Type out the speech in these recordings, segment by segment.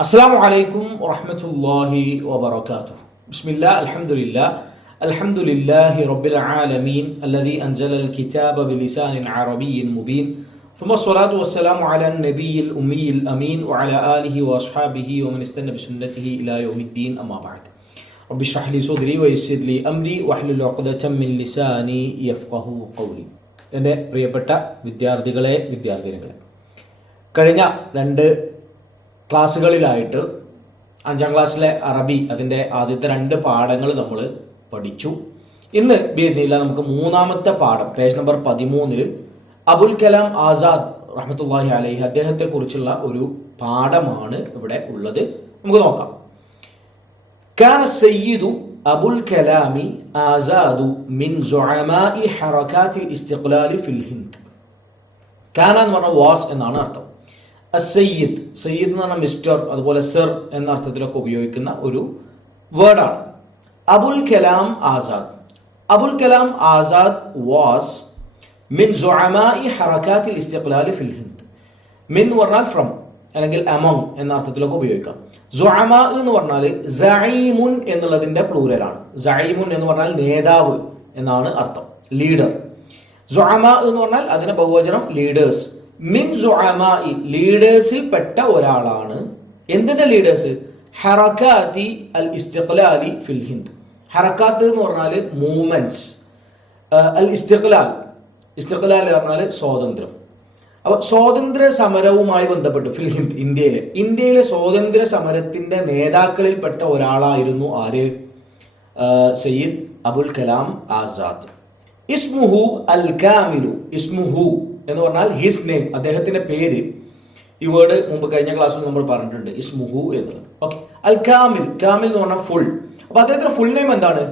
അസ്സലാമു അലൈക്കും വറഹ്മത്തുള്ളാഹി വബറകാതുഹു. ബിസ്മില്ലാഹ് അൽഹംദുലില്ലാഹി റബ്ബിൽ ആലമീൻ അല്ലദീ അൻസലൽ കിതാബ ബിലിസാനിൻ അറബിയ്യിൻ മുബീൻ ثم الصلاة والسلام على النبي الأمي الأمين وعلى آله وأصحابه ومن استنى بسنته إلى يوم الدين أما بعد رب اشرح لي صدري ويسر لي أمري واحلل عقدة من لساني يفقهوا قولي. എൻ്റെ പ്രിയപ്പെട്ട വിദ്യാർത്ഥിനികളെ കഴിഞ്ഞ രണ്ട് ക്ലാസ്സുകളിലായിട്ട് 5ാം ക്ലാസ്സിലെ അറബി അതിൻ്റെ ആദ്യത്തെ 2 പാഠങ്ങൾ നമ്മൾ പഠിച്ചു. ഇന്ന് ബിഇദ്നില്ലാഹ് നമുക്ക് 3ാമത്തെ പാഠം പേജ് നമ്പർ 13 അബുൽ കലാം ആസാദ് റഹ്മത്തുള്ളാഹി അലൈഹി അദ്ദേഹത്തെക്കുറിച്ചുള്ള ഒരു പാഠമാണ് ഇവിടെ ഉള്ളത്. നമുക്ക് നോക്കാം. കാന സയ്യിദു അബുൽ കലാമി ആസാദു മിൻ സുഅമാഇ ഹറകാത്തിൽ ഇസ്തിഖ്ലാലി ഫിൽ ഹിന്ദ്. കാന എന്ന് പറഞ്ഞാൽ വാസ് എന്നാണ് അർത്ഥം. സയ്യിദ് എന്ന് പറഞ്ഞാൽ മിസ്റ്റർ, അതുപോലെ സർ എന്ന അർത്ഥത്തിലൊക്കെ ഉപയോഗിക്കുന്ന ഒരു വേർഡാണ്. അബുൽ കലാം ആസാദ് വാസ് മിൻ സുഅമാഇ ഹറകാത്തിൽ ഇസ്തിഖ്ലാലി ഫിൽ ഹിന്ദ്. മിൻ എന്ന് പറഞ്ഞാൽ ഫ്രം അല്ലെങ്കിൽ അമോങ് എന്ന അർത്ഥത്തിലൊക്കെ ഉപയോഗിക്കാം. സുഅമാ എന്ന് പറഞ്ഞാൽ സഈമുൻ എന്നുള്ളതിന്റെ പ്ലൂരലാണ്. സഈമുൻ എന്ന് പറഞ്ഞാൽ നേതാവ് എന്നാണ് അർത്ഥം, ലീഡർ. സുഅമാ എന്ന് പറഞ്ഞാൽ അതിന്റെ ബഹുവചനം ലീഡേഴ്സ്. മിൻ സുഅമാഇ ലീഡേഴ്സിൽ പെട്ട ഒരാളാണ്. എന്തിന്റെ ലീഡേഴ്സ്? ഹറകാത്തി അൽ ഇസ്തിഖ്ലാലി ഫിൽ ഹിന്ദ്. ഹറക്കാത്ത് എന്ന് പറഞ്ഞാൽ മൂവ്മെന്റ്സ്. അൽ ഇസ്തിഖ്ലാൽ പറഞ്ഞാൽ സ്വാതന്ത്ര്യം. അപ്പോൾ സ്വാതന്ത്ര്യ സമരവുമായി ബന്ധപ്പെട്ട് ഫിൽ ഹിന്ദ് ഇന്ത്യയിലെ സ്വാതന്ത്ര്യ സമരത്തിന്റെ നേതാക്കളിൽപ്പെട്ട ഒരാളായിരുന്നു ആര്? സയ്യിദ് അബുൽ കലാം ആസാദ്. ഇസ്മുഹു അൽ കാമിലു. ഇസ്മുഹു എന്ന് പറഞ്ഞാൽ ഹിസ് നെയിം, അദ്ദേഹത്തിന്റെ പേര്. ഈ വേർഡ് മുമ്പ് കഴിഞ്ഞ ക്ലാസ്സിൽ നമ്മൾ പറഞ്ഞിട്ടുണ്ട്, ഇസ്മുഹു എന്നുള്ളത്. ഓക്കെ. അൽ കാമിൽ എന്ന് പറഞ്ഞാൽ ഫുൾ. അപ്പൊ അദ്ദേഹത്തിന്റെ ഫുൾ നെയിം എന്താണ്?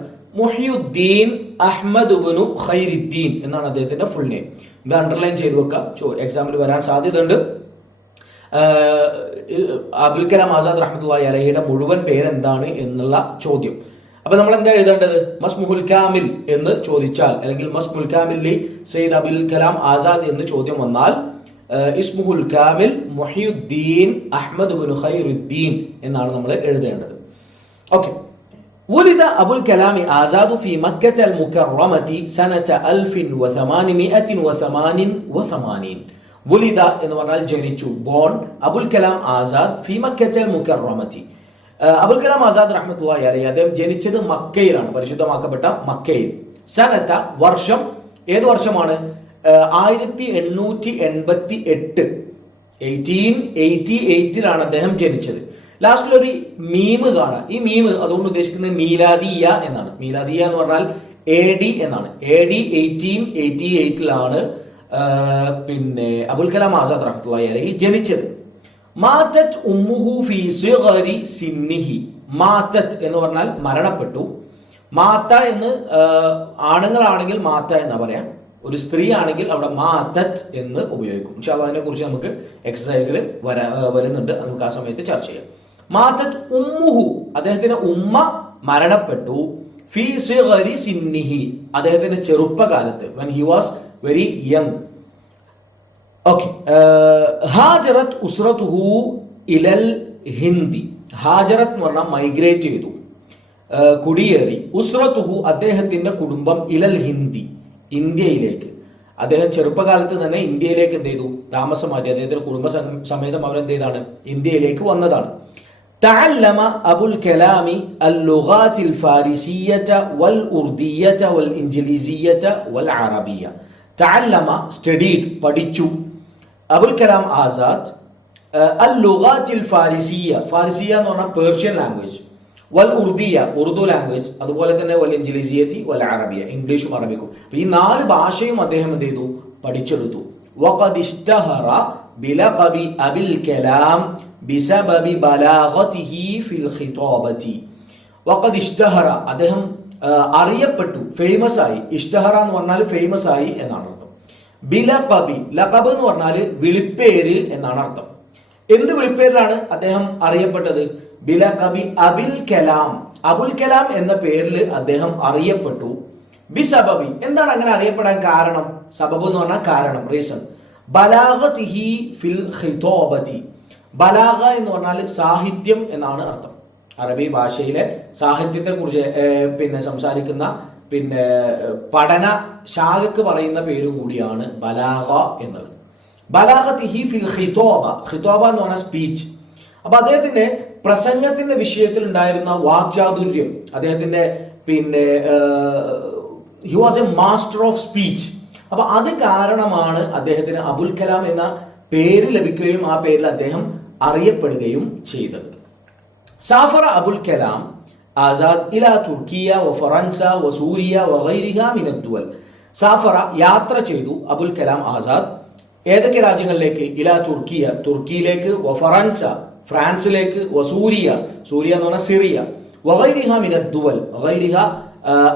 മുഹ്യുദ്ദീൻ അഹ്മദ് ഇബ്നു ഖൈറുദ്ദീൻ എന്നാണ് അദ്ദേഹത്തിന്റെ ഫുൾ നെയിം. ഇത് അണ്ടർലൈൻ ചെയ്ത് വെക്കുക, എക്സാമിൽ വരാൻ സാധ്യതയുണ്ട്. അബുൽ കലാം ആസാദ് റഹ്മത്തുള്ളാഹി അലൈഹിയുടെ മുഴുവൻ പേരെന്താണ് എന്നുള്ള ചോദ്യം. അപ്പൊ നമ്മൾ എന്താ എഴുതേണ്ടത്? മസ്മുഹുൽ കാമിൽ എന്ന് ചോദിച്ചാൽ, അല്ലെങ്കിൽ മസ്മുൽ കാമിൽ ലി സയ്യിദ് അബുൽ കലാം ആസാദ് എന്ന് ചോദ്യം വന്നാൽ ഇസ്മുഹുൽ കാമിൽ മുഹ്യുദ്ദീൻ അഹ്മദ് ഇബ്നു ഖൈറുദ്ദീൻ എന്നാണ് നമ്മൾ എഴുതേണ്ടത്. ഓക്കെ. ولد أبو الكلام آزاد في مكة المكرمة سنة 1888. ولد എന്ന് പറഞ്ഞാൽ ജനിച്ചു, ബോൺ. അബുൽ കലാം ആസാദ് ഫി മക്കത്തൽ മുക്കറമതി. അബുൽ കലാം ആസാദ് റഹ്മത്തുള്ളാഹി അലൈഹി അദ്ദേഹം ജനിച്ചത് മക്കയിലാണ്, പരിശുദ്ധമാക്കപ്പെട്ട മക്കയിൽ. സനത വർഷം, ഏത് വർഷമാണ്? 1888. 1888 അദ്ദേഹം ജനിച്ചത്. ലാസ്റ്റിൽ ഒരു മീമ് കാണാം. ഈ മീമ് അതുകൊണ്ട് ഉദ്ദേശിക്കുന്നത് മീലാദിയ എന്നാണ്. മീലാദിയ എന്ന് പറഞ്ഞാൽ AD എന്നാണ്. AD 1888 പിന്നെ അബുൽ കലാം ആസാദ് റഹ്മത്തുള്ളാഹി അലൈഹി ജനിച്ചത്. മാതത് ഉമ്മുഹു ഫീ സിഗരി സിന്നിഹി. മാതത് എന്ന് പറഞ്ഞാൽ മരണപ്പെട്ടു. മാത എന്ന് ആണുങ്ങളാണെങ്കിൽ മാത എന്നാ പറയാം, ഒരു സ്ത്രീ ആണെങ്കിൽ അവിടെ മാതത് എന്ന് ഉപയോഗിക്കും. ഇൻഷാല്ലാഹ് അതിനെ കുറിച്ച് നമുക്ക് എക്സസൈസിൽ വരുന്നുണ്ട്, നമുക്ക് ആ സമയത്ത് ചർച്ച ചെയ്യാം. മാതത് ഉമ്മുഹു, അദ്ദേഹത്തിന്റെ ഉമ്മ മരണപ്പെട്ടു. ഫീ സിഗരി സിന്നിഹി, അദ്ദേഹത്തിന്റെ ചെറുപ്പകാലത്ത്, when he was very young. Okay. ഹാജറത് ഉസ്റതുഹു ഇലൽ ഹിന്ദി. ഹാജറത്ത് എന്ന് പറഞ്ഞാൽ മൈഗ്രേറ്റ് ചെയ്തു, കുടിയേറി. ഉസ്റതുഹു അദ്ദേഹത്തിന്റെ കുടുംബം ഇലൽ ഹിന്ദി, ഇന്ത്യയിലേക്ക്. അദ്ദേഹം ചെറുപ്പകാലത്ത് തന്നെ ഇന്ത്യയിലേക്ക് എന്ത് ചെയ്തു? താമസം മാറ്റി. അദ്ദേഹത്തിന്റെ കുടുംബ സമേതം അവരെന്ത് ചെയ്താണ്? ഇന്ത്യയിലേക്ക് വന്നതാണ്. തഅല്ലമ അബുൽ കലാമി അൽ-ലുഗാത്തിൽ ഫാരിസിയ്യത വൽ ഉർദിയ്യത വൽ ഇൻജിലീസിയ്യത വൽ അറബിയ്യ. തഅല്ലമ സ്റ്റഡീഡ്, പഠിച്ചു. അബുൽ കലാം ആസാദ് അൽ-ലുഗാത്തിൽ ഫാരിസിയ്യ എന്ന് പറഞ്ഞാൽ പേർഷ്യൻ ലാംഗ്വേജ്, വൽ ഉർദിയ ഉറുദു ലാംഗ്വേജ്, അതുപോലെ തന്നെ വൽ ഇൻജിലീസിയത്തി വൽ അറബിയ ഇംഗ്ലീഷും അറബിക്കും. ഈ 4 ഭാഷയും അദ്ദേഹം എന്ത് ചെയ്തു? പഠിച്ചെടുത്തു. വഖദ് ഇഷ്തഹറ ബിലഖബി അബിൽ കലാം ബിസബബി ബലാഗതിഹി ഫിൽ ഖിതാബതി. വഖദ് ഇഷ്തഹറ അദ്ദേഹം അറിയപ്പെട്ടു, ഫേമസ് ആയി. ഇഷ്തഹറ എന്ന് പറഞ്ഞാൽ ഫേമസ് ആയി എന്നാണ് അർത്ഥം. ബിലഖബി, ലഖബ് എന്ന് പറഞ്ഞാൽ വിളിപ്പേര് എന്നാണ് അർത്ഥം. എന്ത് വിളിപ്പേരിലാണ് അദ്ദേഹം അറിയപ്പെട്ടത്? ബിലഖബി അബിൽ കലാം, അബുൽ കലാം എന്ന പേരിൽ അദ്ദേഹം അറിയപ്പെട്ടു. ബിസബബി, എന്താണ് അങ്ങനെ അറിയപ്പെടാൻ കാരണം? സബബ് എന്ന് പറഞ്ഞാൽ കാരണം, റീസൺ. ബലാഗതിഹി ഫിൽ ഖിതാബതി, ബലാഗ എന്ന് പറഞ്ഞാൽ സാഹിത്യം എന്നാണ് അർത്ഥം. അറബി ഭാഷയിലെ സാഹിത്യത്തെ കുറിച്ച് സംസാരിക്കുന്ന പഠന ശാഖക്ക് പറയുന്ന പേര് കൂടിയാണ് ബലാഗ എന്നുള്ളത്. ബലാഗതിഹി ഫിൽ ഖിതാബ, ഖിതാബ എന്ന് പറഞ്ഞാൽ സ്പീച്ച്. അപ്പൊ അദ്ദേഹത്തിന്റെ പ്രസംഗത്തിന്റെ വിഷയത്തിൽ ഉണ്ടായിരുന്ന വാക്ചാതുര്യം, അദ്ദേഹത്തിന്റെ he was A master of speech. അപ്പൊ അത് കാരണമാണ് അദ്ദേഹത്തിന് അബുൽ കലാം എന്ന പേര് ലഭിക്കുകയും ആ പേരിൽ അദ്ദേഹം അറിയപ്പെടുകയും ചെയ്തത്. സാഫറ അബുൽ കലാം ആസാദ് ഇലാ തുർക്കിയ വ ഫറൻസ വ സൂരിയ വ ഗൈരിഹ മിന ദുവൽ. സാഫറ യാത്ര ചെയ്തു അബുൽ കലാം ആസാദ് ഏതൊക്കെ രാജ്യങ്ങളിലേക്ക്? ഇലാ തുർക്കിയ, തുർക്കിയിലേക്ക്, വ ഫറൻസ, ഫ്രാൻസിലേക്ക്, വ സൂരിയ, സൂരിയ എന്ന് പറഞ്ഞാൽ സിറിയ, വ ഗൈരിഹ മിന ദുവൽ, ഗൈരിഹ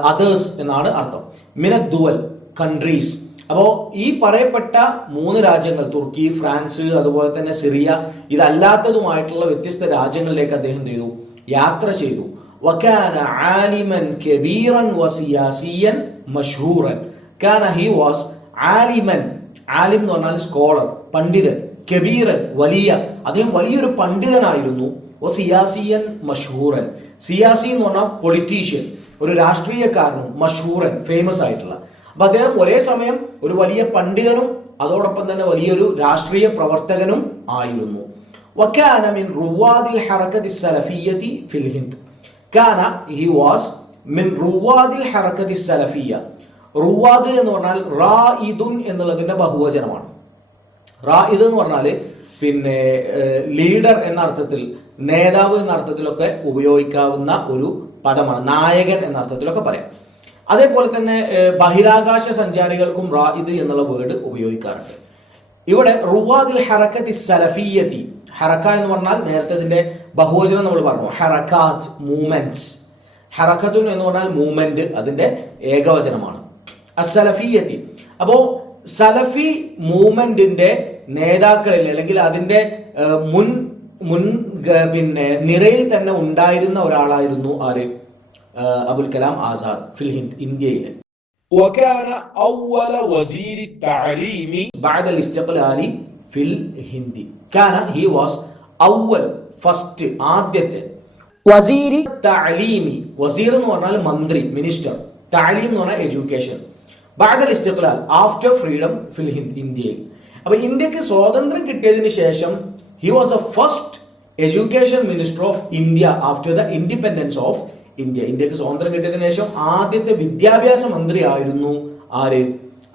അതേഴ്സ് എന്നാണ് അർത്ഥം, മിന ദുവൽ കൺട്രീസ്. അപ്പോ ഈ പറയപ്പെട്ട 3 രാജ്യങ്ങൾ, തുർക്കി, ഫ്രാൻസ്, അതുപോലെ തന്നെ സിറിയ, ഇതല്ലാത്തതുമായിട്ടുള്ള വ്യത്യസ്ത രാജ്യങ്ങളിലേക്ക് അദ്ദേഹം എന്ത് ചെയ്തു? യാത്ര ചെയ്തു. വകാന ആലിമൻ കബീറൻ വസിയാസിയൻ മഷ്ഹൂറൻ. കാന ഹി വാസ് ആലിമൻ, ആലിം എന്ന് പറഞ്ഞാൽ സ്കോളർ, പണ്ഡിതൻ, കബീറൻ വലിയ, അദ്ദേഹം വലിയൊരു പണ്ഡിതനായിരുന്നു. വസിയാസിയൻ മഷ്ഹൂറൻ, സിയാസി എന്ന് പറഞ്ഞാൽ പൊളിറ്റീഷ്യൻ, ഒരു രാഷ്ട്രീയക്കാരനും, മഷ്ഹൂറൻ ഫേമസ് ആയിട്ടുള്ള. അപ്പൊ അദ്ദേഹം ഒരേ സമയം ഒരു വലിയ പണ്ഡിതനും അതോടൊപ്പം തന്നെ വലിയൊരു രാഷ്ട്രീയ പ്രവർത്തകനും ആയിരുന്നു. വകാന മിൻ റുവാദിൽ ഹറകത്തി സലഫിയ്യതി ഫിൽ ഹിന്ദ്. കാന ഹി വാസ് മിൻ റുവാദിൽ ഹറകത്തി സലഫിയ്യ. റുവാദ് എന്ന് പറഞ്ഞാൽ റായിദുൻ എന്നുള്ളതിന്റെ ബഹുവചനമാണ്. റായിദ് എന്ന് പറഞ്ഞാല് ലീഡർ എന്ന അർത്ഥത്തിൽ, നേതാവ് എന്ന അർത്ഥത്തിലൊക്കെ ഉപയോഗിക്കാവുന്ന ഒരു പദമാണ്. നായകൻ എന്ന അർത്ഥത്തിലൊക്കെ പറയാം. അതേപോലെ തന്നെ ബഹിരാകാശ സഞ്ചാരികൾക്കും റായിദ് എന്നുള്ള വേർഡ് ഉപയോഗിക്കാറുണ്ട്. ഇവിടെ റുവാദിൽ ഹറക്കത്തി സലഫിയ്യത്തി, ഹറക്ക എന്ന് പറഞ്ഞാൽ നേരത്തെ ഇതിന്റെ ബഹുവചനം നമ്മൾ പറഞ്ഞു, ഹറക്കാത്ത് മൂവ്മെന്റ്സ്. ഹറക്കത്തുൻ എന്ന് പറഞ്ഞാൽ മൂവ്മെന്റ്, അതിന്റെ ഏകവചനമാണ്. അസലഫിയ്യത്തി. അപ്പോ സലഫി മൂവ്മെന്റിന്റെ നേതാക്കളിൽ അല്ലെങ്കിൽ അതിന്റെ മുൻ നിരയിൽ തന്നെ ഉണ്ടായിരുന്ന ഒരാളായിരുന്നു ആര്? അബുൽ കലാം ആസാദ് ഫിൽ ഹിന്ദ്, ഇന്ത്യയിലെ. وكان أول وزير التعليم بعد الاستقلال في الهند. كان he was أول first ആദ്യത്തെ വസീർ തഅലീമി. വസീർ എന്ന് പറഞ്ഞാൽ മന്ത്രി, മിനിസ്റ്റർ. തഅലീം എന്ന് പറഞ്ഞാൽ എഡ്യൂക്കേഷൻ. بعد الاستقلال after freedom في الهند, ഇന്ത്യയിൽ. അപ്പൊ ഇന്ത്യക്ക് സ്വാതന്ത്ര്യം കിട്ടിയതിന് ശേഷം he was the first education minister of India after the independence of India. ഇന്ത്യക്ക് സ്വാതന്ത്ര്യം കിട്ടിയതിനു ശേഷം ആദ്യത്തെ വിദ്യാഭ്യാസ മന്ത്രി ആയിരുന്നു ആര്?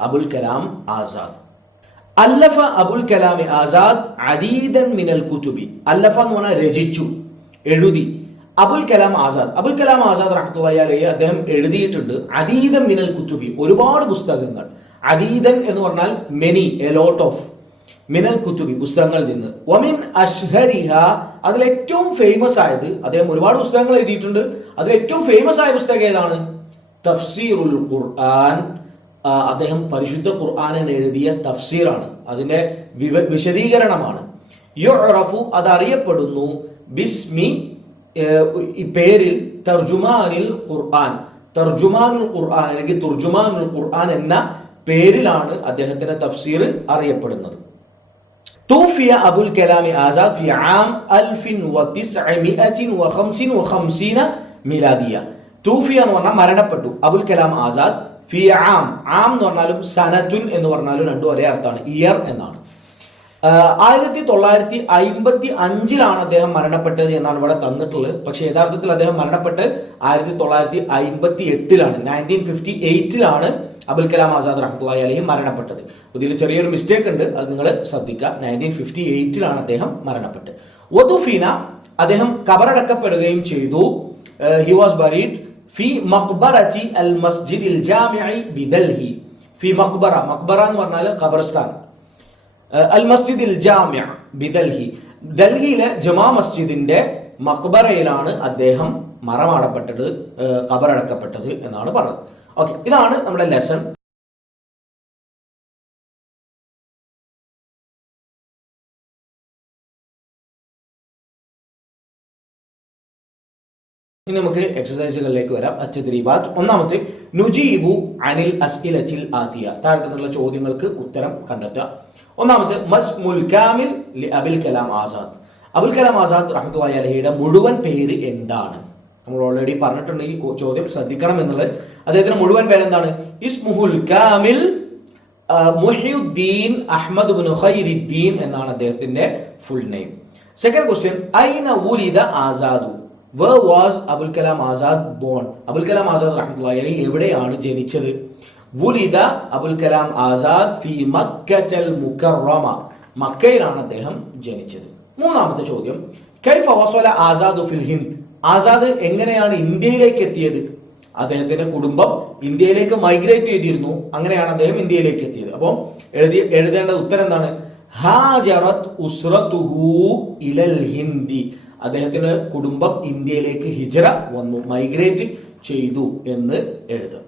അബുൽ കലാം ആസാദ്. അല്ലഫ അബുൽ കലാം ആസാദ് അദീദൻ മിനൽ കുതുബി. അല്ലഫ എന്ന് പറഞ്ഞാൽ രചിച്ചു, എഴുതി. അബുൽ കലാം ആസാദ്, അബുൽ കലാം ആസാദ് റഹ്മത്തുള്ളാഹി അലൈഹി അദ്ദേഹം എഴുതിയിട്ടുണ്ട് അദീദൻ മിനൽ കുതുബി, ഒരുപാട് പുസ്തകങ്ങൾ. അദീദൻ എന്ന് പറഞ്ഞാൽ മെനി, എ ലോട്ട് ഓഫ്, മിനൽ കുതുബി പുസ്തകങ്ങളിൽ നിന്ന്. വമിൻ അഷ്ഹരിഹ, അതിൽ ഏറ്റവും ഫേമസ് ആയത്, അദ്ദേഹം ഒരുപാട് പുസ്തകങ്ങൾ എഴുതിയിട്ടുണ്ട്, അതിൽ ഏറ്റവും ഫേമസ് ആയ പുസ്തകം ഏതാണ്? തഫ്സീറുൽ ഖുർആൻ. അദ്ദേഹം പരിശുദ്ധ ഖുർആനിന് എഴുതിയ തഫ്സീറാണ്, അതിന്റെ വിശദീകരണമാണ്. യുഅറഫു, അത് അറിയപ്പെടുന്നു, ബിസ്മി പേരിൽ, തർജുമാനിൽ ഖുർആൻ. തർജുമാനുൽ ഖുർആൻ അല്ലെങ്കിൽ തുർജുമാനുൽ ഖുർആൻ എന്ന പേരിലാണ് അദ്ദേഹത്തിന്റെ തഫ്സീർ അറിയപ്പെടുന്നത്. തൂഫിയ അബുൽ കലാം ആസാദ് ഫി ആം 1955 മിലാദിയ. തൂഫിയ എന്ന് പറഞ്ഞാൽ മരണപ്പെട്ടു, അബുൽ കലാം ആസാദ് ഫി ആം. ആം എന്ന് പറഞ്ഞാലും സനത്തുൻ എന്ന് പറഞ്ഞാലും രണ്ടും ഒരേ അർത്ഥമാണ്, ഇയർ എന്നാണ്. 1955 അദ്ദേഹം മരണപ്പെട്ടത് എന്നാണ് ഇവിടെ തന്നിട്ടുള്ളത്. പക്ഷെ യഥാർത്ഥത്തിൽ അദ്ദേഹം മരണപ്പെട്ട് 1958 1958 അബുൽ കലാം ആസാദ് റഹ്മത്തുള്ളാഹി അലൈഹി മരണപ്പെട്ടത്. ഇതിൽ ചെറിയൊരു മിസ്റ്റേക്ക് ഉണ്ട്, അത് നിങ്ങൾ ശ്രദ്ധിക്കുക. 1958 അദ്ദേഹം മരണപ്പെട്ടത്. വദുഫിന, അദ്ദേഹം കബറടക്കപ്പെടുകയും ചെയ്തു. ഹി വാസ് ബറീഡ് ഫി മഖ്ബറതി അൽ മസ്ജിദിൽ ജാമിഇ ബിദൽഹി. ഫി മഖ്ബറ, മഖ്ബറ എന്ന് പറഞ്ഞാൽ ഖബർസ്ഥാൻ. അൽ മസ്ജിദിൽ ജാമിഅ ബിദൽഹി, ഡൽഹിയിലെ ജമാ മസ്ജിദിന്റെ മഖ്ബറയിലാണ് അദ്ദേഹം മറമാടപ്പെട്ടത്, ഖബറടക്കപ്പെട്ടത് എന്നാണ് പറഞ്ഞത്. ഓക്കെ, ഇതാണ് നമ്മുടെ ലെസൺ. ഇനി നമുക്ക് എക്സസൈസുകളിലേക്ക് വരാം. അച്ചദ്രീബാത്ത്. ഒന്നാമത്തെ, നുജീബു അനിൽ അസ്ഇലത്തിൽ ആതിയ. താഴെ നിന്നുള്ള ചോദ്യങ്ങൾക്ക് ഉത്തരം കണ്ടെത്തുക. ഒന്നാമത്തെ, മസ്മുൽ കാമിൽ ലി അബുൽ കലാം ആസാദ്. അബുൽ കലാം ആസാദ് റഹ്മത്തുള്ളാഹി അലൈഹിയുടെ മുഴുവൻ പേര് എന്താണ്? നമ്മൾ ഓൾറെഡി പറഞ്ഞിട്ടുണ്ട് ഈ ചോദ്യം ശ്രദ്ധിക്കണം എന്നുള്ളത്. അദ്ദേഹത്തിന്റെ മുഴുവൻ പേരെന്താണ്? ഇസ്മുഹുൽ കാമിൽ മുഹ്യുദ്ദീൻ അഹ്മദ് ഇബ്നു ഖൈറുദ്ദീൻ എന്നാണ് അദ്ദേഹത്തിന്റെ ഫുൾ നെയിം. സെക്കൻഡ് ക്വസ്റ്റ്യൻ, ഐന വുലിദ ആസാദു? Where was Abul Kalam Azad born? Abul Kalam Azad റഹ്മത്തുള്ളാഹി അലൈഹി എവിടെയാണ് ജനിച്ചത്? വുലിദ അബുൽ കലാം ആസാദ് ഫി മക്കത്തുൽ മുകറമ, മക്കയിലാണ് അദ്ദേഹം ജനിച്ചത്. മൂന്നാമത്തെ ചോദ്യം, കൈഫ വസല ആസാദു ഫിൽ ഹിന്ദ്? ആസാദ് എങ്ങനെയാണ് ഇന്ത്യയിലേക്ക് എത്തിയത്? അദ്ദേഹത്തിന്റെ കുടുംബം ഇന്ത്യയിലേക്ക് മൈഗ്രേറ്റ് ചെയ്തിരുന്നു, അങ്ങനെയാണ് അദ്ദേഹം ഇന്ത്യയിലേക്ക് എത്തിയത്. അപ്പോൾ എഴുതേണ്ട ഉത്തരം എന്താണ്? ഹാജറത് ഉസ്റതുഹു ഇലൽ ഹിന്ദി, അദ്ദേഹത്തിന്റെ കുടുംബം ഇന്ത്യയിലേക്ക് ഹിജ്റ വന്നു, മൈഗ്രേറ്റ് ചെയ്തു എന്ന് എഴുതുക.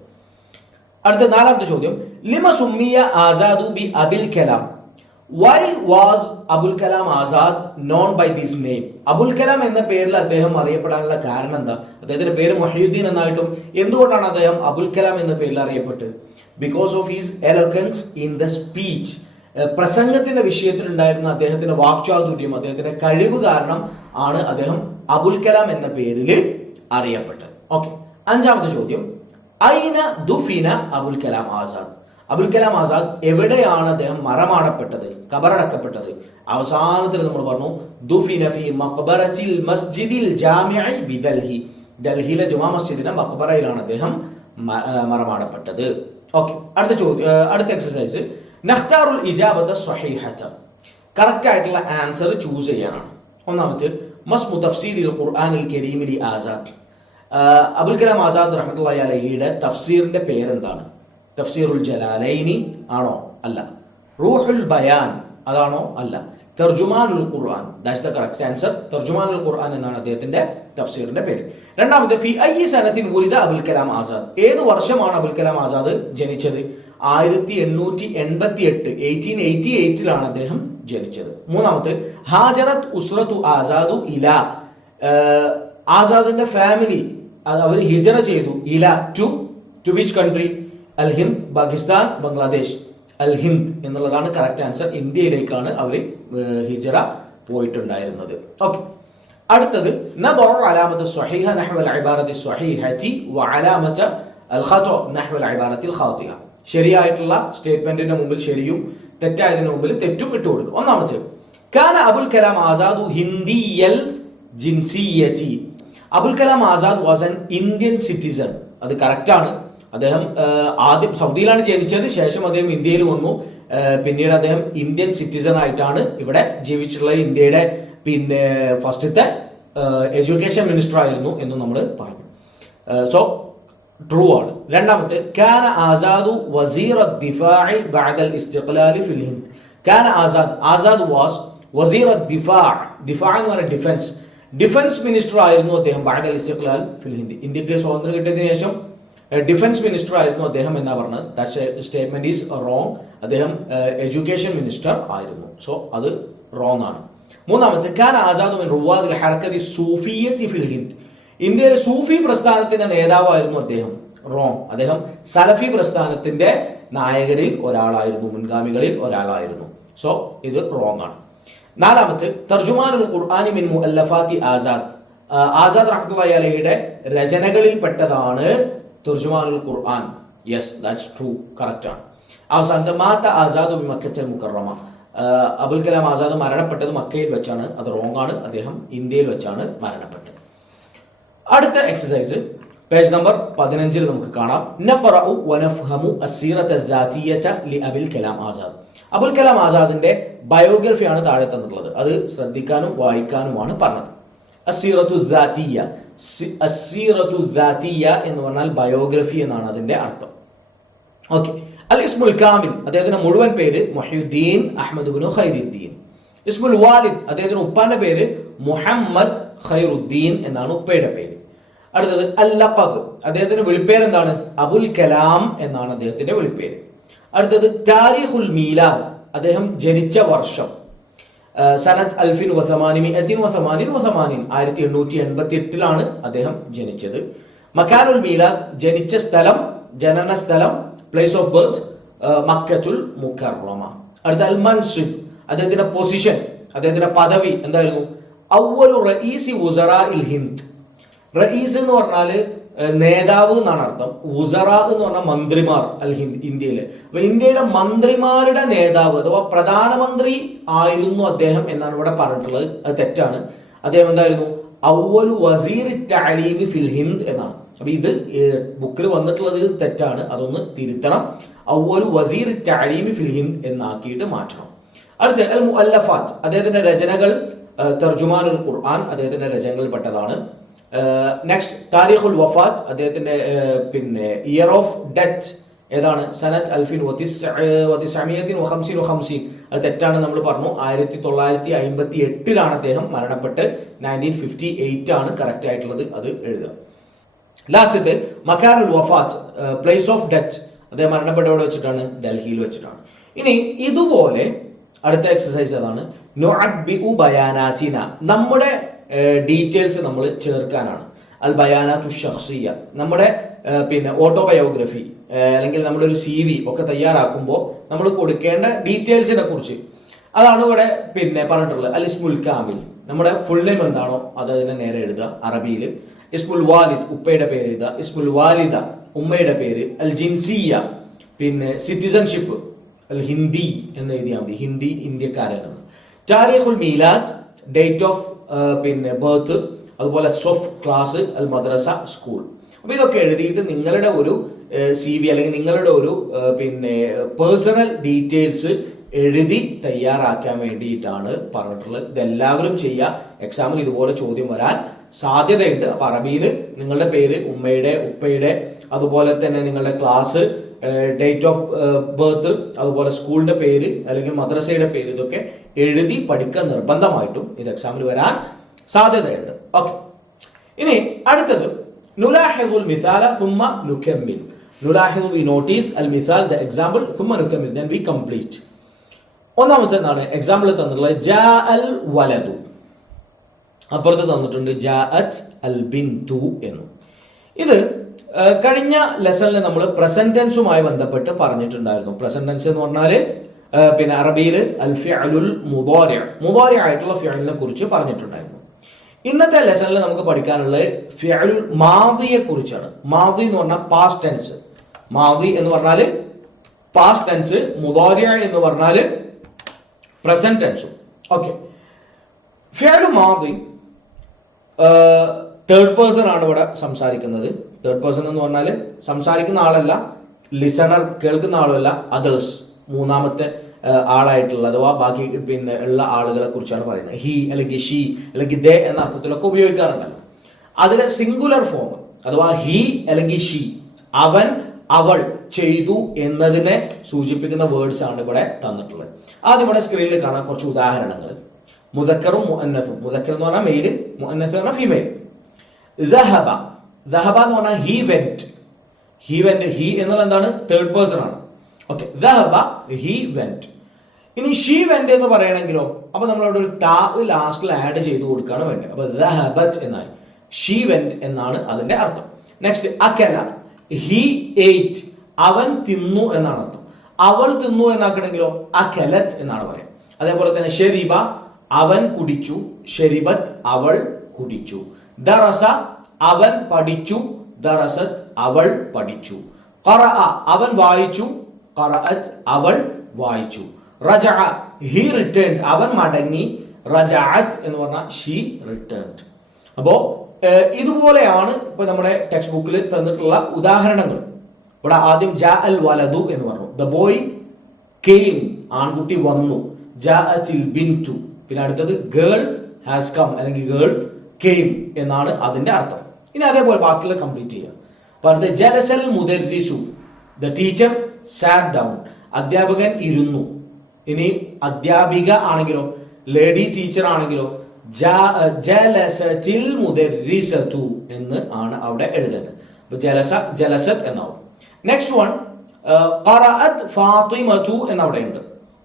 അടുത്ത നാലാമത്തെ ചോദ്യം, ലിമ സുമ്മിയ ആസാദു ബി Abul Kalam? Why was Abul Kalam Azad known by this name? Abul Kalam എന്ന പേരിൽ അദ്ദേഹം അറിയപ്പെടാനുള്ള കാരണം എന്താ? അദ്ദേഹത്തിന്റെ പേര് മുഹ്യുദ്ദീൻ എന്നായിട്ടും എന്തുകൊണ്ടാണ് അദ്ദേഹം അബുൽ കലാം എന്ന പേരിൽ അറിയപ്പെട്ടത്? Because of his eloquence in the speech, പ്രസംഗത്തിന്റെ വിഷയത്തിൽ ഉണ്ടായിരുന്ന അദ്ദേഹത്തിന്റെ വാക്ചാതുര്യം, അദ്ദേഹത്തിന്റെ കഴിവ് കാരണം ആണ് അദ്ദേഹം അബുൽ കലാം എന്ന പേരിൽ അറിയപ്പെട്ടത്. ഓക്കെ, അഞ്ചാമത്തെ ചോദ്യം, ഐന ദുഫിന അബുൽ കലാം ആസാദ്? അബുൽ കലാം ആസാദ് എവിടെയാണ് അദ്ദേഹം മറമാടപ്പെട്ടത്, കബറടക്കപ്പെട്ടത്? അവസാനത്തിൽ നമ്മൾ പറഞ്ഞു ദുഫിന ഫി മഖ്ബറത്തിൽ മസ്ജിദിൽ ജാമിഇ ബിദൽഹി, ഡൽഹിയിലെ ജുമാ മസ്ജിദിലെ മഖ്ബറയിലാണ് അദ്ദേഹം മറമാടപ്പെട്ടത്. ഓക്കെ, അടുത്ത എക്സസൈസ്, നഖ്താറുൽ ഇജാബത സ്വഹീഹത, കറക്റ്റ് ആയിട്ടുള്ള ആൻസർ ചൂസ് ചെയ്യാനാണ്. ഒന്നാമത്തെ, മസ്മു തഫ്സീരിൽ ഖുർആനിൽ കരീം ലി ആസാദ്? അബുൽ കലാം ആസാദ് റഹ്മത്തുള്ളാഹി അലൈഹിയുടെ തഫ്സീറിന്റെ പേരെന്താണ്? തഫ്സീറുൽ ജലാലൈനി ആണോ? അല്ല. റൂഹുൽ ബയാൻ അതാണോ? അല്ല. തർജുമാനുൽ ഖുർആൻ, ദാറ്റ്സ് ദ കറക്റ്റ് ആൻസർ. തർജുമാനുൽ ഖുർആൻ എന്നാണ് അദ്ദേഹത്തിന്റെ തഫ്സീറിന്റെ പേര്. രണ്ടാമത്തെ, ഫി അയ്യി സനത്തിൻ വുലിദ അബുൽ കലാം ആസാദ്? ഏത് വർഷമാണ് അബുൽ കലാം ആസാദ് ജനിച്ചത്? 1888, 1888 അദ്ദേഹം ജനിച്ചത്. മൂന്നാമത്തെ, ഹാജറത് ഉസ്റതു ആസാദു ഇല? ആസാദിന്റെ ഫാമിലി അവർ ഹിജ്റ ചെയ്തു, ഇല ടു വിച്ച് കൺട്രി? അൽ ഹിന്ദ്, പാകിസ്ഥാൻ, ബംഗ്ലാദേശ്. അൽ ഹിന്ദ് എന്നുള്ളതാണ് കറക്റ്റ് ആൻസർ. ഇന്ത്യയിലേക്കാണ് അവർ ഹിജ്റ പോയിട്ടുണ്ടായിരുന്നത്. ഓക്കെ, അടുത്തത്, നദറ അലാമത്ത് സ്വഹീഹ നഹ്വൽ ഇബാറത്തി സ്വഹീഹതി വഅലാമത്ത് അൽ ഖത നഹ്വൽ ഇബാറത്തിൽ ഖാതിഅ. ശരിയായിട്ടുള്ള സ്റ്റേറ്റ്മെന്റിന്റെ മുമ്പിൽ ശരിയും തെറ്റായതിനു മുമ്പിൽ തെറ്റും ഇട്ടു കൊടുക്കുക. ഒന്നാമത്തെ, കാന അബുൽ കലാം ആസാദു ഹിന്ദിയൽ ജിൻസിയതി? Abul Kalam Azad was an Indian citizen. അത് കറക്റ്റ് ആണ്. അദ്ദേഹം ആദ്യം സൗദിയിലാണ് ജനിച്ചത്, ശേഷം അദ്ദേഹം ഇന്ത്യയിൽ വന്നു, പിന്നീട് അദ്ദേഹം ഇന്ത്യൻ സിറ്റിസൺ ആയിട്ടാണ് ഇവിടെ ജീവിച്ചിട്ടുള്ളത്. ഇന്ത്യയുടെ പിന്നെ ഫസ്റ്റത്തെ എഡ്യൂക്കേഷൻ മിനിസ്റ്റർ ആയിരുന്നു എന്ന് നമ്മൾ പറഞ്ഞു. സോ ട്രൂ ആണ്. രണ്ടാമത്തെ, കാന ആസാദു വസീർ ദിഫാഇ ബഅദൽ ഇസ്തിഖ്ലാലി ഫിൽ ഹിന്ദ്? കാന ആസാദ് വാസ് വസീർ ദിഫാ. ദിഫാ എന്ന് പറയുന്നത് ഡിഫൻസ് മിനിസ്റ്റർ ആയിരുന്നു അദ്ദേഹം. ബഅദൽ ഇസ്തിഖ്ലാൽ ഫിൽ ഹിന്ദ്, ഇന്ത്യക്ക് സ്വാതന്ത്ര്യം കിട്ടിയതിനു ശേഷം ഡിഫൻസ് മിനിസ്റ്റർ ആയിരുന്നു അദ്ദേഹം എന്നാ പറഞ്ഞത്. That statement is wrong. അദ്ദേഹം എഡ്യൂക്കേഷൻ മിനിസ്റ്റർ ആയിരുന്നു. സോ അത് റോങ് ആണ്. മൂന്നാമത്തെ, കാന ആസാദു മിൻ റുവാദിൽ ഹർക്കത്തി സൂഫിയ്യത്തി ഫിൽ ഹിന്ദ്? ഇന്ത്യയിലെ സൂഫി പ്രസ്ഥാനത്തിന്റെ നേതാവായിരുന്നു അദ്ദേഹം. റോങ്. അദ്ദേഹം സലഫി പ്രസ്ഥാനത്തിന്റെ നായകരിൽ ഒരാളായിരുന്നു, മുൻഗാമികളിൽ ഒരാളായിരുന്നു. സോ ഇത് റോങ് ആണ്. നാലാമത്തെ, തർജുമാനുൽ ഖുർആനി മിൻ മുഅല്ലഫാത്തി ആസാദ്? ആസാദ് റഹ്മത്തുള്ളാഹി അലൈഹിയുടെ രചനകളിൽ പെട്ടതാണ് തർജുമാനുൽ ഖുർആൻ. യെസ്, ദാറ്റ്സ് ട്രൂ, കറക്റ്റ് ആണ്. അവസാനത്തെ, മാത ആസാദു ബി മക്കത്തുൽ മുകറമ? അബുൽ കലാം ആസാദ് മരണപ്പെട്ടത് മക്കയിൽ വെച്ചാണ്. അത് റോങ് ആണ്. അദ്ദേഹം ഇന്ത്യയിൽ വെച്ചാണ് മരണപ്പെട്ടത്. അടുത്ത എക്സസൈസ് പേജ് നമ്പർ 15 നമുക്ക് കാണാം. നഖറഉ വനഫ്ഹമു അസ്സിറത ദാതിയ്യത ലി അബുൽ കലാം ആസാദ്? അബുൽ കലാം ആസാദിന്റെ ബയോഗ്രഫിയാണ് താഴെ തന്നിട്ടുള്ളത്. അത് ശ്രദ്ധിക്കാനും വായിക്കാനുമാണ് പറഞ്ഞത്. അസ്സിറതു ദാതിയ്യ, അസ്സിറതു ദാതിയ്യ എന്ന് പറഞ്ഞാൽ ബയോഗ്രഫി എന്നാണ് അതിന്റെ അർത്ഥം. ഓക്കെ, അൽ ഇസ്മുൽ കാമിൽ, അദ്ദേഹത്തിന്റെ മുഴുവൻ പേര് മുഹ്യുദ്ദീൻ അഹ്മദ് ഇബ്നു ഖൈറുദ്ദീൻ. ഇസ്മുൽ വാലിദ്, അദ്ദേഹത്തിന്റെ ഉപ്പാന്റെ പേര് മുഹമ്മദ് ഖൈറുദ്ദീൻ എന്നാണ് ഉപ്പയുടെ പേര്. അടുത്തത് അൽ ലഖബ്, അദ്ദേഹത്തിന്റെ വിളിപ്പേര് എന്താണ്? അബുൽ കലാം എന്നാണ് അദ്ദേഹത്തിന്റെ വിളിപ്പേര്. അടുത്തത് താരിഖുൽ മീലാദ്, അദ്ദേഹം ജനിച്ച വർഷം സനത്ത് 1888 അദ്ദേഹം ജനിച്ചത്. മക്കാനുൽ മീലാദ്, ജനിച്ച സ്ഥലം, ജനന സ്ഥലം, പ്ലേസ് ഓഫ് ബർത്ത് മക്കത്തുൽ മുകറമ. അടുത്ത അൽ മൻസിബ്, അദ്ദേഹത്തിന്റെ പൊസിഷൻ, അദ്ദേഹത്തിന്റെ പദവി എന്തായിരുന്നു? അവ്വലു റഈസി വുസറാ ഇൽ ഹിന്ദ്. റഈസ് എന്ന് പറഞ്ഞാൽ നേതാവ് എന്നാണ് അർത്ഥം. വുസറ എന്ന് പറഞ്ഞാൽ മന്ത്രിമാർ അൽ ഹിന്ദ്, ഇന്ത്യയിലെ. അപ്പൊ ഇന്ത്യയുടെ മന്ത്രിമാരുടെ നേതാവ് അഥവാ പ്രധാനമന്ത്രി ആയിരുന്നു അദ്ദേഹം എന്നാണ് ഇവിടെ പറഞ്ഞിട്ടുള്ളത്. അത് തെറ്റാണ്. അദ്ദേഹം എന്തായിരുന്നു? അവ്വലു വസീർ തഅലീമി ഫിൽ ഹിന്ദ് എന്നാണ്. അപ്പൊ ഇത് ബുക്കിൽ വന്നിട്ടുള്ളത് തെറ്റാണ്, അതൊന്ന് തിരുത്തണം. അവ്വലു വസീർ തഅലീമി ഫിൽ ഹിന്ദ് എന്നാക്കിയിട്ട് മാറ്റണം. അടുത്ത അൽ മുഅല്ലഫാത്ത്, അദ്ദേഹത്തിന്റെ രചനകൾ. തർജുമാനുൽ ഖുർആൻ അദ്ദേഹത്തിന്റെ രചനകളിൽ പെട്ടതാണ്. നെക്സ്റ്റ് താരിഖുൽ വഫാത്ത്, അദ്ദേഹത്തിന്റെ പിന്നെ ഇയർ ഓഫ് ഡെത്ത് ഏതാണ്? സനത്ത് അൽഫിൻ വത്തിസഅമിയത്തിൻ. അത് തെറ്റാണ്, നമ്മൾ പറഞ്ഞു. 1958 അദ്ദേഹം മരണപ്പെട്ട് 1958 ആണ് കറക്റ്റ് ആയിട്ടുള്ളത്. അത് എഴുതുക. ലാസ്റ്റ് മക്കാനുൽ വഫാത്ത്, പ്ലേസ് ഓഫ് ഡെത്ത്, അദ്ദേഹം മരണപ്പെട്ട എവിടെ വെച്ചിട്ടാണ്? ഡൽഹിയിൽ വെച്ചിട്ടാണ്. ഇനി ഇതുപോലെ അടുത്ത എക്സസൈസ് അതാണ് നുഅബ്ബിഉ ബയാനാതിന, നമ്മുടെ ഡീറ്റെയിൽസ് നമ്മൾ ചേർക്കാനാണ്. അൽ ബയാനാത്തു ഷഖ്സിയ്യ, നമ്മുടെ പിന്നെ ഓട്ടോബയോഗ്രഫി അല്ലെങ്കിൽ നമ്മുടെ ഒരു CV ഒക്കെ തയ്യാറാക്കുമ്പോൾ നമ്മൾ കൊടുക്കേണ്ട ഡീറ്റെയിൽസിനെ കുറിച്ച് അതാണ് ഇവിടെ പിന്നെ പറഞ്ഞിട്ടുള്ളത്. അൽ ഇസ്മുൽ കാമിൽ, നമ്മുടെ ഫുൾ നെയിം എന്താണോ അത് അതിനെ നേരെ എഴുതുക അറബിയിൽ. ഇസ്മുൽ വാലിദ്, ഉപ്പയുടെ പേര് എഴുതുക. ഇസ്മുൽ വാലിദ, ഉമ്മയുടെ പേര്. അൽ ജിൻസിയ, പിന്നെ സിറ്റിസൺഷിപ്പ് അൽ ഹിന്ദി എന്ന് എഴുതിയാൽ മതി, ഹിന്ദി ഇന്ത്യക്കാരനാണ്. താരീഖുൽ മീലാദ്, ഡേറ്റ് ഓഫ് പിന്നെ ബർത്ത്, അതുപോലെ സൊഫ് ക്ലാസ്, അൽ മദ്രസ സ്കൂൾ. അപ്പൊ ഇതൊക്കെ എഴുതിയിട്ട് നിങ്ങളുടെ ഒരു CV അല്ലെങ്കിൽ നിങ്ങളുടെ ഒരു പിന്നെ പേഴ്സണൽ ഡീറ്റെയിൽസ് എഴുതി തയ്യാറാക്കാൻ വേണ്ടിയിട്ടാണ് പറഞ്ഞിട്ടുള്ളത്. ഇതെല്ലാവരും ചെയ്യുക. എക്സാമിൽ ഇതുപോലെ ചോദ്യം വരാൻ സാധ്യതയുണ്ട്. അപ്പൊ അറബിയിൽ നിങ്ങളുടെ പേര്, ഉമ്മയുടെ, ഉപ്പയുടെ, അതുപോലെ തന്നെ നിങ്ങളുടെ ക്ലാസ്, ഡേറ്റ് ഓഫ് ബർത്ത്, അതുപോലെ സ്കൂളിന്റെ പേര് അല്ലെങ്കിൽ മദ്രസയുടെ പേര്, ഇതൊക്കെ എഴുതി പഠിക്കാൻ നിർബന്ധമായിട്ടും ഇത് എക്സാമിൽ വരാൻ സാധ്യതയുണ്ട്. ഓക്കെ, ഇനി അടുത്തത് നുലാഹിദുൽ മിസാല സുമ്മ നുകമ്മിൽ. നുലാഹിദു, വി നോട്ടീസ്, അൽ മിസാൽ ദ എക്സാമ്പിൾ, സുമ്മ നുകമ്മിൽ ദെൻ വി കംപ്ലീറ്റ്. ഒന്നാമത്തെ എന്താണ്? എക്സാമ്പിൾ തന്നിട്ടുള്ളത് ജാ അൽ വലദു, അപ്പുറത്ത് തന്നിട്ടുണ്ട് ജാഅത് അൽ ബിന്തു എന്ന്. ഇത് കഴിഞ്ഞ ലെസണിൽ നമ്മൾ പ്രസന്റ് ടെൻസുമായി ബന്ധപ്പെട്ട് പറഞ്ഞിട്ടുണ്ടായിരുന്നു. പ്രസന്റ് ടെൻസ് എന്ന് പറഞ്ഞാൽ പിന്നെ അറബിയിൽ അൽ ഫിഅലുൽ മുദാരി, മുദാരി ആയിട്ടുള്ള ഫിഅലിനെ കുറിച്ച് പറഞ്ഞിട്ടുണ്ടായിരുന്നു. ഇന്നത്തെ ലെസണിൽ നമുക്ക് പഠിക്കാനുള്ളത് ഫിഅലുൽ മാദിയെ കുറിച്ചാണ്. മാദി എന്ന് പറഞ്ഞാൽ പാസ്റ്റ് ടെൻസ്. മാദി എന്ന് പറഞ്ഞാൽ പാസ്റ്റ് ടെൻസ്, മുദാരി എന്ന് പറഞ്ഞാൽ പ്രസന്റ് ടെൻസും. ഓക്കെ, ഫിഅലു മാദി തേർഡ് പേഴ്സൺ ആണ് ഇവിടെ സംസാരിക്കുന്നത്. തേർഡ് പേഴ്സൺ എന്ന് പറഞ്ഞാൽ സംസാരിക്കുന്ന ആളല്ല, ലിസണർ, കേൾക്കുന്ന ആളല്ല, അതേഴ്സ്, മൂന്നാമത്തെ ആളായിട്ടുള്ള അഥവാ ബാക്കി പിന്നെ ഉള്ള ആളുകളെ കുറിച്ചാണ് പറയുന്നത്. ഹി അല്ലെങ്കിൽ ഷീ അല്ലെങ്കിൽ ദേ എന്ന അർത്ഥത്തിലൊക്കെ ഉപയോഗിക്കാറുണ്ടല്ലോ. അതിലെ സിംഗുലർ ഫോം അഥവാ ഹി അല്ലെങ്കിൽ ഷീ, അവൻ അവൾ ചെയ്തു എന്നതിനെ സൂചിപ്പിക്കുന്ന വേർഡ്സ് ആണ് ഇവിടെ തന്നിട്ടുള്ളത്. ആദ്യം ഇവിടെ സ്ക്രീനിൽ കാണാൻ കുറച്ച് ഉദാഹരണങ്ങൾ. മുദക്കറും മുഅന്നസും. മുദക്കർ എന്ന് പറഞ്ഞാൽ മെയിൽ, മുഅന്നസ് എന്ന് പറഞ്ഞാൽ ഫീമെയിൽ. ദഹബ, ദഹബ എന്ന് പറഞ്ഞാൽ he went. He went, he എന്നുള്ള എന്താണ്? തേർഡ് പേഴ്സൺ ആണ്. ഓക്കെ, ദഹബ ഹി വെന്റ്. ഇനി ഷീ വെന്റ് എന്ന് പറയണമെങ്കിലോ, അപ്പൊ നമ്മളവിടെ ഒരു താ ലാസ്റ്റിൽ ആഡ് ചെയ്ത് കൊടുക്കുകയാണ് വേണ്ടത്. അപ്പൊ ദഹബത് എന്നായി. ഷീ വെന്റ് എന്നാണ് അതിന്റെ അർത്ഥം. നെക്സ്റ്റ് അകല, ഹി എയ്റ്റ്, അവൻ തിന്നു എന്നാണ് അർത്ഥം. അവൾ തിന്നു എന്നാക്കണമെങ്കിലോ അകലത് എന്നാണ് പറയാം. അതേപോലെ തന്നെ ഷെരിബ, അവൻ കുടിച്ചു. ഷെരിബത്ത്, അവൾ കുടിച്ചു. ദറസ, അവൻ പഠിച്ചു. ദറസത്, അവൾ പഠിച്ചു. ഖറഅ, അവൻ വായിച്ചു. ഖറഅത്, അവൾ വായിച്ചു. റജഅ, ഹി റിട്ടേൺഡ്, അവൻ മടങ്ങി. റജഅത് എന്ന് പറഞ്ഞാൽ ഷീ റിട്ടേൺഡ്. അപ്പോ ഇതുപോലെയാണ് ഇപ്പൊ നമ്മുടെ ടെക്സ്റ്റ് ബുക്കിൽ തന്നിട്ടുള്ള ഉദാഹരണങ്ങൾ. ഇവിടെ ആദ്യം ജാ അൽ വലദു എന്ന് പറഞ്ഞു, ദ ബോയ് കെയിം, ആൺകുട്ടി വന്നു. ജാഅത്തിൽ ബിന്തു. പിന്നെ അടുത്തത് ഗേൾ ഹാസ് കം അല്ലെങ്കിൽ ഗേൾ കെയിം എന്നാണ് അതിന്റെ അർത്ഥം. ഇനി അതേപോലെ ബാക്കിയുള്ള കംപ്ലീറ്റ് ചെയ്യുക. അപ്പൊ അടുത്ത ജലസൽ മുദർരിസു, ദ ടീച്ചർ സാറ്റ് ഡൗൺ, അധ്യാപകൻ ഇരുന്നു. ഇനി അധ്യാപിക ആണെങ്കിലോ, ലേഡി ടീച്ചർ ആണെങ്കിലോ ജലസത്തിൽ മുദർരിസതു എന്ന് ആണ് അവിടെ എഴുതേണ്ടത്. അപ്പൊ ജലസ, ജലസത് എന്നാവും. നെക്സ്റ്റ് വൺ ഖറഅത് ഫാത്തിമതു എന്നവിടെ ഉണ്ട്.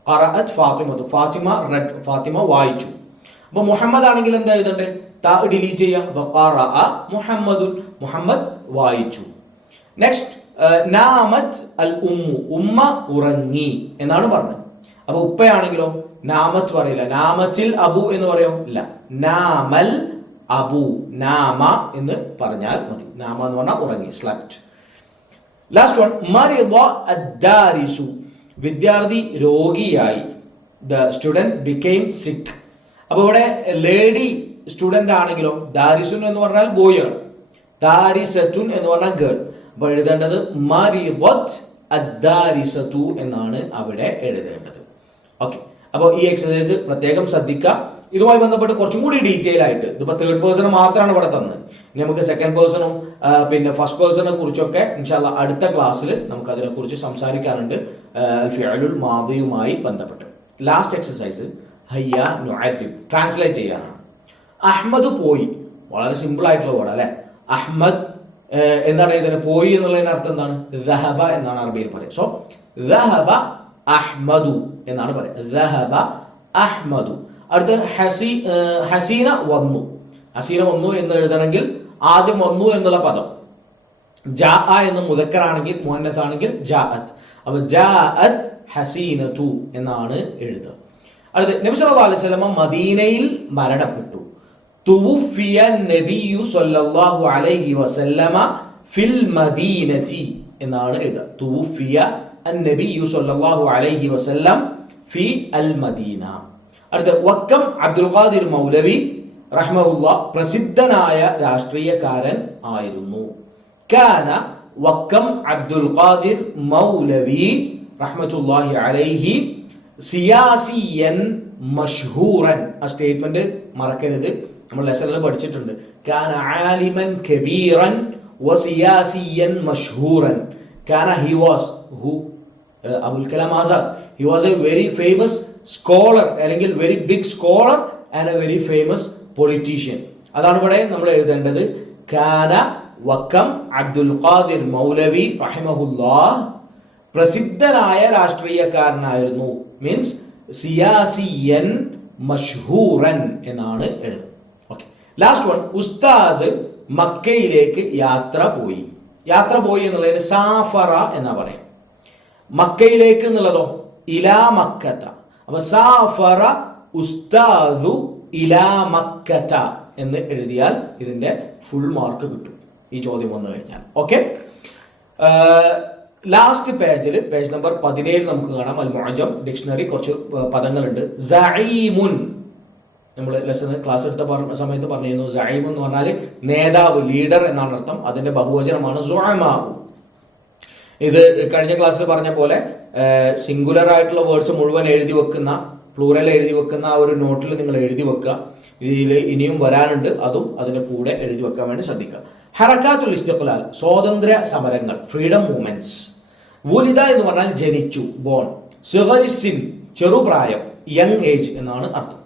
ഖറഅത് ഫാത്തിമതു, ഫാത്തിമ റെഡ്, ഫാത്തിമ വായിച്ചു. അപ്പൊ മുഹമ്മദ് ആണെങ്കിൽ എന്താ എഴുതണ്ടേ? താ ഡിലീറ്റ് ചെയ്യുക. ഖറഅ മുഹമ്മദുൻ, മുഹമ്മദ് വായിച്ചു. നെക്സ്റ്റ് നാമത് അൽ ഉമ്മു, ഉമ്മ ഉറങ്ങി എന്നാണ് പറഞ്ഞത്. അപ്പൊ ഉപ്പയാണെങ്കിലോ നാമത്ത് പറയില്ല. നാമത്തിൽ അബു എന്ന് പറയോ? ഇല്ല. നാമൽ അബു, നാമ എന്ന് പറഞ്ഞാൽ മതി. നാമ എന്ന് പറഞ്ഞാൽ ഉറങ്ങി, സ്ലപ്റ്റ്. ലാസ്റ്റ് വൺ, മരിദ അദ്ദാരിസു, വിദ്യാർത്ഥി രോഗിയായി. ദ സ്റ്റുഡന്റ് ബിക്കെയിം സിക്ക്. അപ്പൊ ഇവിടെ ലേഡി സ്റ്റുഡന്റ് ആണെങ്കിലോ ദാരിസുൻ എന്ന് പറഞ്ഞാൽ ബോയ് ആണ്, ദാരിസത്തുൻ എന്ന് പറഞ്ഞാൽ ഗേൾ. അപ്പൊ എഴുതേണ്ടത് മരിദത് അദ്ദാരിസതു എന്നാണ് അവിടെ എഴുതേണ്ടത്. ഓക്കെ, അപ്പോൾ ഈ എക്സസൈസ് പ്രത്യേകം ശ്രദ്ധിക്കുക. ഇതുമായി ബന്ധപ്പെട്ട് കുറച്ചും കൂടി ഡീറ്റെയിൽ ആയിട്ട്, ഇതിപ്പോൾ തേർഡ് പേഴ്സൺ മാത്രമാണ് ഇവിടെ തന്നത്, ഇനി നമുക്ക് സെക്കൻഡ് പേഴ്സണും പിന്നെ ഫസ്റ്റ് പേഴ്സണെ കുറിച്ചൊക്കെ ഇൻഷാല്ലാ അടുത്ത ക്ലാസ്സിൽ നമുക്ക് അതിനെക്കുറിച്ച് സംസാരിക്കാനുണ്ട്, ഫിഅലുൽ മാദിയുമായി ബന്ധപ്പെട്ട്. ലാസ്റ്റ് എക്സസൈസ് ഹയ്യ നുഅദ്ദിബ്, ട്രാൻസ്ലേറ്റ് ചെയ്യാനാണ്. അഹ്മദ് പോയി, വളരെ സിമ്പിൾ ആയിട്ടുള്ള വേർഡ് അല്ലെ. അഹ്മദ് എന്താണ് ഇതിന് പോയി എന്നുള്ളതിന് അർത്ഥം എന്താണ്? ദഹബ എന്നാണ് അറബിയിൽ പറയുക. സോ ദഹബ അഹ്മദു എന്നാണ് പറയുക, ദഹബ അഹ്മദു. അടുത്ത് ഹസീന വന്നു. ഹസീന വന്നു എന്ന് എഴുതണമെങ്കിൽ ആദ്യം വന്നു എന്നുള്ള പദം ജാ എന്ന് മുദക്കറാണെങ്കിൽ, മുഹന്നസ് ആണെങ്കിൽ ജാഅത്ത്. അപ്പൊ ജാഅത്ത് ഹസീനതു എന്നാണ് എഴുതുക. അടുത്ത് നബി സല്ലല്ലാഹു അലൈഹി വസല്ലം മദീനയിൽ മരണപ്പെട്ടു. തുവഫിയ നബിയു സല്ലല്ലാഹു അലൈഹി വസല്ലമ ഫിൽ മദീനതി എന്നാണ് എഴുതുക. തുവഫിയ അൻ-നബിയു സല്ലല്ലാഹു അലൈഹി വസല്ലം ഫി അൽ മദീന. അടുത്ത വക്കം അബ്ദുൽ ഖാദിർ മൗലവി റഹ്മഹുല്ലാ പ്രസിദ്ധനായ രാഷ്ട്രീയക്കാരൻ ആയിരുന്നു. കാന വക്കം അബ്ദുൽ ഖാദിർ മൗലവി റഹ്മത്തുള്ളാഹി അലൈഹി സിയാസിയൻ മഷ്ഹൂറൻ. ആ സ്റ്റേറ്റ്മെന്റ് മറക്കരുത്, നമ്മൾ ലെസണിൽ പഠിച്ചിട്ടുണ്ട്. കാന ആലിമൻ കബീറൻ വസിയാസിയൻ മഷ്ഹൂറൻ. കാന he was Abul Kalam Azad, he was a very famous scholar, അല്ലെങ്കിൽ very big scholar and a very famous politician. അതാണ് ഇവിടെ നമ്മൾ എഴുതേണ്ടത്. കാന വക്കം അബ്ദുൽ ഖാദിർ മൗലവി റഹിമഹുല്ലാഹ് പ്രസിദ്ധനായ രാഷ്ട്രീയക്കാരനായിരുന്നു, മീൻസ് സിയാസിയൻ മഷ്ഹൂറൻ എന്നാണ് എഴുതുന്നത്. ഓക്കെ, ലാസ്റ്റ് വൺ, ഉസ്താദ് മക്കയിലേക്ക് യാത്ര പോയി. യാത്ര പോയി എന്നുള്ളതിന് സാഫറ എന്നാ പറയാം. മക്കയിലേക്ക് എന്നുള്ളതോ ഇലാ മക്കത്ത. അപ്പൊ സാഫറ ഉസ്താദു ഇലാ മക്കത്ത എന്ന് എഴുതിയാൽ ഇതിന്റെ ഫുൾ മാർക്ക് കിട്ടും ഈ ചോദ്യം വന്നു കഴിഞ്ഞാൽ. ഓക്കെ, ലാസ്റ്റ് പേജിൽ, പേജ് നമ്പർ 17 നമുക്ക് കാണാം അൽ മുഅജം ഡിക്ഷണറി, കുറച്ച് പദങ്ങളുണ്ട്. സഈമുൻ, നമ്മൾ ലെസൺ ക്ലാസ് എടുത്ത സമയത്ത് പറഞ്ഞിരുന്നു, സഈം എന്ന് പറഞ്ഞാൽ നേതാവ്, ലീഡർ എന്നാണ് അർത്ഥം. അതിന്റെ ബഹുവചനമാണ് സുഅമാഉ. ഇത് കഴിഞ്ഞ ക്ലാസ്സിൽ പറഞ്ഞ പോലെ സിംഗുലർ ആയിട്ടുള്ള വേർഡ്സ് മുഴുവൻ എഴുതി വെക്കുന്ന, പ്ലൂറൽ എഴുതി വെക്കുന്ന ആ ഒരു നോട്ടിൽ നിങ്ങൾ എഴുതി വെക്കുക. ഇതിൽ ഇനിയും വരാനുണ്ട്, അതും അതിന്റെ കൂടെ എഴുതി വെക്കാൻ വേണ്ടി ശ്രദ്ധിക്കുക. ഹറക്കാത്തുൽ ഇസ്തിഖ്ലാൽ, സ്വാതന്ത്ര്യ സമരങ്ങൾ, ഫ്രീഡം മൂവ്മെന്റ്സ്. വുലിദ എന്ന് പറഞ്ഞാൽ ജനിച്ചു, ബോൺ. സിഗരിസിൻ, ചെറുപ്രായം, യങ് ഏജ് എന്നാണ് അർത്ഥം.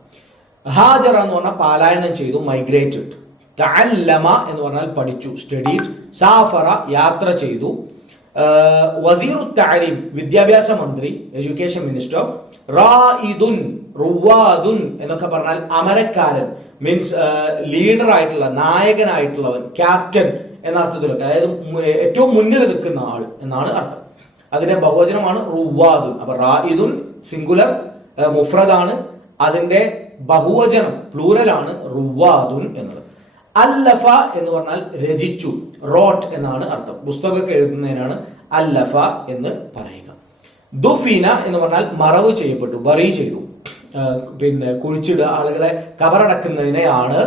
ഹാജറ എന്ന് പറഞ്ഞാൽ പാലായനം ചെയ്തു, മൈഗ്രേറ്റഡ്. തഅല്ലമ എന്ന് പറഞ്ഞാൽ പഠിച്ചു, സ്റ്റഡീഡ്. സാഫറ യാത്ര ചെയ്തു. വസീറു തഅലീം, വിദ്യാഭ്യാസ മന്ത്രി, എഡ്യൂക്കേഷൻ മിനിസ്റ്റർ. റായിദുൻ, റുവാദുൻ എന്നൊക്കെ പറഞ്ഞാൽ അമരക്കാരൻ, മീൻസ് ലീഡർ ആയിട്ടുള്ള, നായകനായിട്ടുള്ളവൻ, ക്യാപ്റ്റൻ എന്ന അർത്ഥത്തിലൊക്കെ, അതായത് ഏറ്റവും മുന്നിൽ നിൽക്കുന്ന ആൾ എന്നാണ് അർത്ഥം. അതിന്റെ ബഹുവചനമാണ് റുവാദുൻ. അപ്പൊ റായിദുൻ സിംഗുലർ മുഫ്രദാണ്, അതിന്റെ ബഹുവചനം പ്ലൂറലാണ് റുവാദുൻ എന്നുള്ളത്. അല്ലഫ എന്ന് പറഞ്ഞാൽ രചിച്ചു, റോട്ട് എന്നാണ് അർത്ഥം. പുസ്തകമൊക്കെ എഴുതുന്നതിനാണ് അല്ലഫ എന്ന് പറയുക. ദുഫീന എന്ന് പറഞ്ഞാൽ മറവ് ചെയ്യപ്പെട്ടു, ബറി ചെയ്തു, പിന്നെ കുഴിച്ചിടുക, ആളുകളെ കബറടക്കുന്നതിനെയാണ്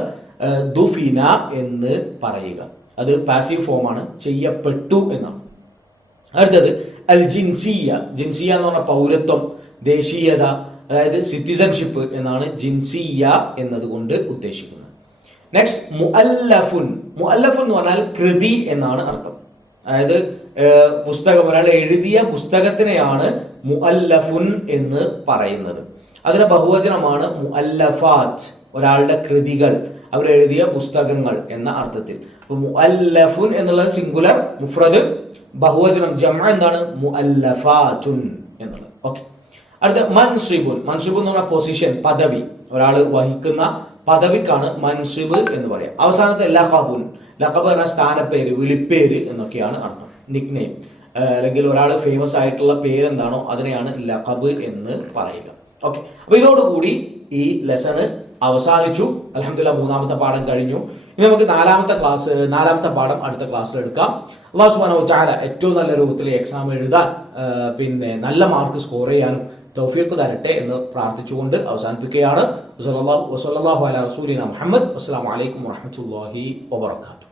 ദുഫീന എന്ന് പറയുക. അത് പാസീവ് ഫോമാണ്, ചെയ്യപ്പെട്ടു എന്നാണ്. അടുത്തത് അൽ ജിൻസിയ. ജിൻസിയ എന്ന് പറഞ്ഞാൽ പൗരത്വം, ദേശീയത, അതായത് സിറ്റിസൺഷിപ്പ് എന്നാണ് ജിൻസിയ എന്നതുകൊണ്ട് ഉദ്ദേശിക്കുന്നത്. നെക്സ്റ്റ് മുഅല്ലഫുൻ. മുഅല്ലഫുൻ എന്ന് പറഞ്ഞാൽ കൃതി എന്നാണ് അർത്ഥം. അതായത് പുസ്തകം, ഒരാൾ എഴുതിയ പുസ്തകത്തിനെയാണ് മുഅല്ലഫുൻ എന്ന് പറയുന്നത്. അതിന്റെ ബഹുവചനമാണ് മുഅല്ലഫാത്ത്, ഒരാളുടെ കൃതികൾ, അവരെഴുതിയ പുസ്തകങ്ങൾ എന്ന അർത്ഥത്തിൽ. മുഅല്ലഫുൻ എന്നുള്ളത് സിംഗുലർ, മുഫ്രദ്, ബഹുവചനം ജംഅ എന്താണ്? മുഅല്ലഫാതുൻ എന്നുള്ളത്. ഓക്കെ, അടുത്ത മൻസിബുൻ. മൻസിബ് എന്ന് പറഞ്ഞാൽ പൊസിഷൻ, പദവി, ഒരാൾ വഹിക്കുന്ന പദവിക്കാണ് മൻസിബ് എന്ന് പറയാം. അവസാനത്തെ ലഖബുൻ. ലഖബ് എന്ന സ്ഥാനപ്പേര്, വിളിപ്പേര് എന്നൊക്കെയാണ് അർത്ഥം, നിക്നെയിം. അല്ലെങ്കിൽ ഒരാൾ ഫേമസ് ആയിട്ടുള്ള പേരെന്താണോ അതിനെയാണ് ലഖബ് എന്ന് പറയുക. ഓക്കെ, അപ്പൊ ഇതോടുകൂടി ഈ ലെസണ് അവസാനിച്ചു. അൽഹംദുലില്ലാഹ് മൂന്നാമത്തെ പാഠം കഴിഞ്ഞു. ഇനി നമുക്ക് നാലാമത്തെ പാഠം അടുത്ത ക്ലാസ്സിൽ എടുക്കാം. അല്ലാഹു സുബ്ഹാനഹു വ തആല ഏറ്റവും നല്ല രൂപത്തിൽ എക്സാം എഴുതാൻ പിന്നെ നല്ല മാർക്ക് സ്കോർ ചെയ്യാനും തൗഫീഖ് തരട്ടെ എന്ന് പ്രാർത്ഥിച്ചുകൊണ്ട് അവസാനിപ്പിക്കുകയാണ്. വസല്ലല്ലാഹു അലാ റസൂലിനാ മുഹമ്മദ്. അസ്സലാമു അലൈക്കും വറഹ്മത്തുള്ളാഹി വബറകാതുഹു.